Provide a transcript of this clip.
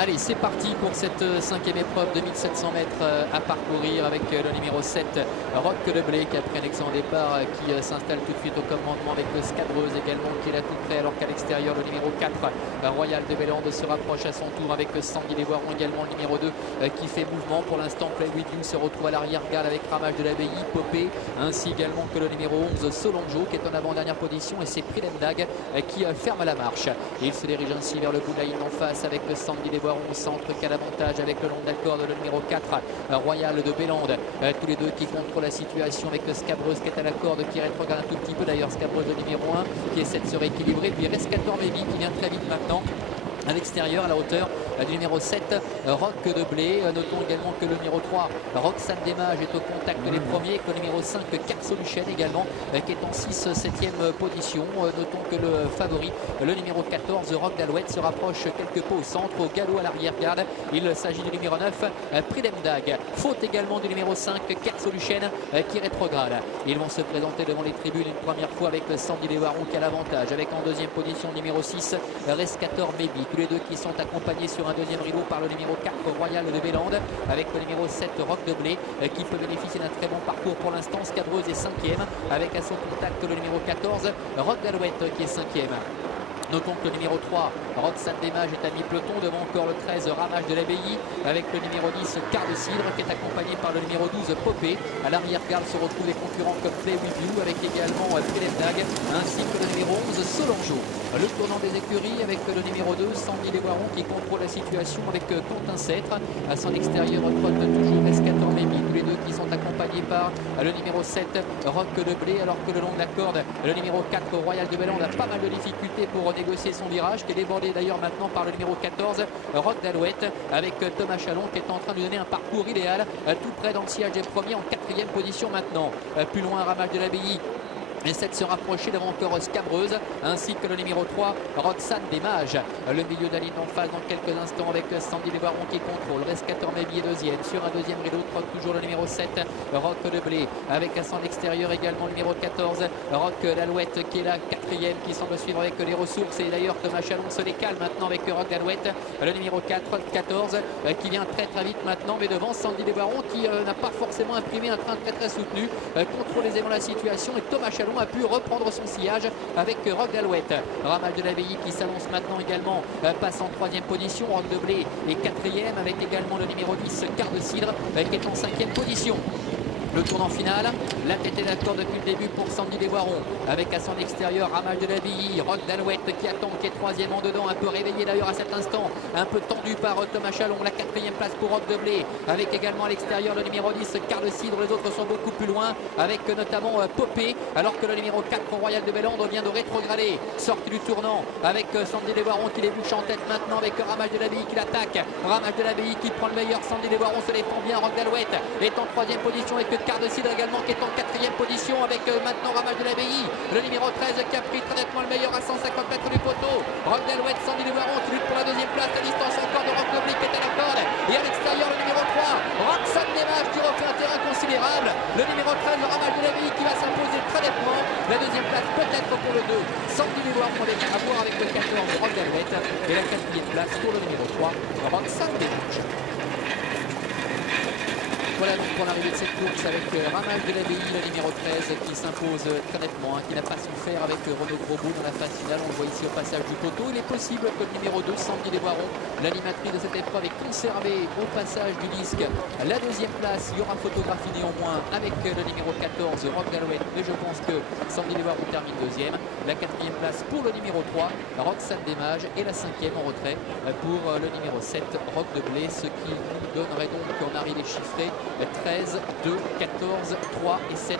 Allez, c'est parti pour cette cinquième épreuve de 1700 mètres à parcourir avec le numéro 7, Roch de Blé, qui a pris un excellent départ, qui s'installe tout de suite au commandement avec le Scabreuse également qui est là tout près, alors qu'à l'extérieur le numéro 4, Royal de Bélande, se rapproche à son tour avec Sandy Lévoiron également, le numéro 2 qui fait mouvement. Pour l'instant, Play With You se retrouve à l'arrière-garde avec Ramage de l'Abbaye, Popé, ainsi également que le numéro 11, Solonjo, qui est en avant-dernière position, et c'est Prilemdag qui ferme la marche. Et il se dirige ainsi vers le bout de la ligne en face avec Sandy Lévoiron au centre, qui a l'avantage avec le long de la corde, le numéro 4, Royal de Bélande, tous les deux qui contrôlent la situation avec Scabreuse qui est à la corde, qui rétrograde un tout petit peu d'ailleurs. Scabreuse le numéro 1 qui essaie de se rééquilibrer, puis Rescator Maybe qui vient très vite maintenant à l'extérieur, à la hauteur du numéro 7, Roch de Blé. Notons également que le numéro 3, Roxane des Mages, est au contact des premiers, que le numéro 5, Carsoluchen également, qui est en 6-7e position. Notons que le favori, le numéro 14, Roch d'Alouette, se rapproche quelque peu au centre, au galop à l'arrière-garde. Il s'agit du numéro 9, Prilemdag. Faute également du numéro 5, Carsoluchen, qui rétrograde. Ils vont se présenter devant les tribunes une première fois avec Sandy Lévoiron qui a l'avantage, avec en deuxième position le numéro 6, Rescator Maybe. Tous les deux qui sont accompagnés sur un deuxième rideau par le numéro 4, Royal de Bélande, avec le numéro 7, Roch de Blé, qui peut bénéficier d'un très bon parcours pour l'instant. Scabreuse est 5e, avec à son contact le numéro 14, Roch d'Alouette, qui est 5e. Notons que le numéro 3, Roxane des Mages, est à mi-peloton, devant encore le 13, Ramage de l'Abbaye, avec le numéro 10, Quart de Cidre, qui est accompagné par le numéro 12, Popé. À l'arrière-garde se retrouvent les concurrents comme Play With You, avec également Prilemdag, ainsi que le numéro 11, Solonjo. Le tournant des écuries avec le numéro 2, Sandy Lévoiron, qui contrôle la situation avec Quentin Sètre. À son extérieur, trotte toujours Rescator Maybe, tous les deux qui sont accompagnés par le numéro 7, Roch de Blé, alors que le long de la corde, le numéro 4, Royal de Bélande, a pas mal de difficultés pour négocier son virage, qui est débordé d'ailleurs maintenant par le numéro 14, Roch d'Alouette, avec Thomas Chalon qui est en train de lui donner un parcours idéal, tout près dans le sillage des premiers, en 4e position maintenant. Plus loin, Ramage de l'Abbaye essaie de se rapprocher devant encore Scabreuse, ainsi que le numéro 3, Roxane des Mages. Le milieu de la ligne en face dans quelques instants avec Sandy Lévoiron qui contrôle. Rescator Maybe est deuxième. Sur un deuxième rideau, trotte toujours le numéro 7, Roch de Blé, avec à son extérieur également le numéro 14, Roch d'Alouette, qui est là, 4e, qui semble suivre avec les ressources. Et d'ailleurs, Thomas Chalon se décale maintenant avec Roch d'Alouette. Le numéro 4, 14, qui vient très très vite maintenant, mais devant Sandy Lévoiron qui n'a pas forcément imprimé un train très très soutenu, contrôle aisément la situation, et Thomas Chalon a pu reprendre son sillage avec Roch d'Alouette. Ramage de l'Abbaye qui s'annonce maintenant également, passe en 3e position. Roch de Blé est 4e, avec également le numéro 10, Quart de Cidre, qui est en 5e position. Le tournant final, la tête est d'accord depuis le début pour Sandy Lévoiron, avec à son extérieur Ramage de l'Abbaye, Roch d'Alouette qui attend, qui est 3e en dedans, un peu réveillé d'ailleurs à cet instant, un peu tendu par Thomas Chalon. La 4e place pour Roch de Blé, avec également à l'extérieur le numéro 10, Quart de Cidre. Les autres sont beaucoup plus loin, avec notamment Popé, alors que le numéro 4, Royal de Bélande, vient de rétrograder, sorti du tournant, avec Sandy Lévoiron qui les bouche en tête maintenant, avec Ramage de l'Abbaye qui l'attaque. Ramage de l'Abbaye qui prend le meilleur, Sandy Lévoiron se défend bien. Roch d'Alouette est en 3e position, avec Quart de Cidre également qui est en 4e position, avec maintenant Ramage de l'Abbaye, le numéro 13 qui a pris très nettement le meilleur à 150 mètres du poteau. Roch d'Alouette, Sandy Lévoiron qui lutte pour la deuxième place, la distance encore de Roch de Blé qui est à la corde, et à l'extérieur le numéro 3, Roxane des Mages, qui refait un terrain considérable. Le numéro 13, Ramage de l'Abbaye, qui va s'imposer très nettement. La deuxième place peut-être pour le 2, Sandy Lévoiron, à voir avec le 14, Roch d'Alouette, et la 4e place pour le numéro 3, Roxane des Mages. Voilà donc pour l'arrivée de cette course avec Ramage de l'Abbaye, le numéro 13, qui s'impose très nettement, qui n'a pas souffert avec Renaud Grosbout dans la phase finale. On le voit ici au passage du poteau. Il est possible que le numéro 2, Sandy Lévoiron, l'animatrice de cette épreuve, ait conservé au passage du disque la deuxième place. Il y aura photographie néanmoins avec le numéro 14, Roch d'Alouette, mais je pense que Sandy Lévoiron termine deuxième. La 4e place pour le numéro 3, Roxane des Mages, et la 5e en retrait pour le numéro 7, Roch de Blé, ce qui nous donnerait donc en arrivée chiffrée 13, 2, 14, 3 et 7